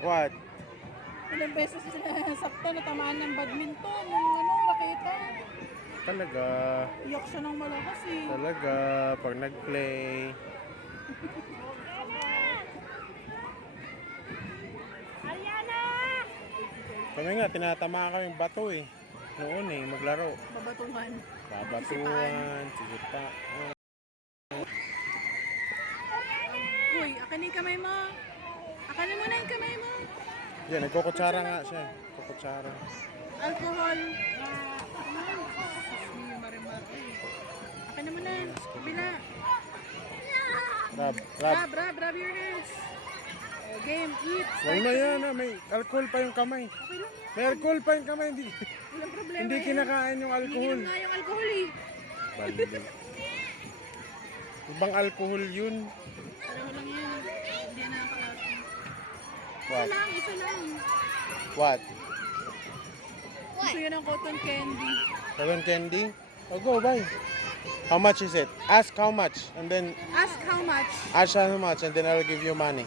What? Ilang beses sakto natamaan ng badminton, ng raketa. Talaga. Iyak siya ng malakas eh. Talaga. Pag nag-play. Kami nga, tinatamaan kami bato eh. Noon eh, maglaro. Babatuhan. Babatuan, sisipa. Uy, akin yung kamay mo. Akin mo na yung kamay mo. Yan, nagkukutsara nga siya. Kukutsara. Alcohol. Akin na mo na. Bila. Rab. Rub your hands. Game, eat. Huwag na yan ah, may alcohol pa yung kamay. Okay lang yan. May alcohol pa yung kamay, hindi, Walang problema. hindi kinakain yung alcohol. Iniinom nga yung alcohol eh. Bali. Ibang alcohol yun. Pareho lang yan. Hindi na nakalasa. What? Isa lang. What? Gusto yun ng cotton candy. Cotton candy? Oh, go buy. How much is it? Ask how much and then Ask how much. ask how much and then I'll give you money.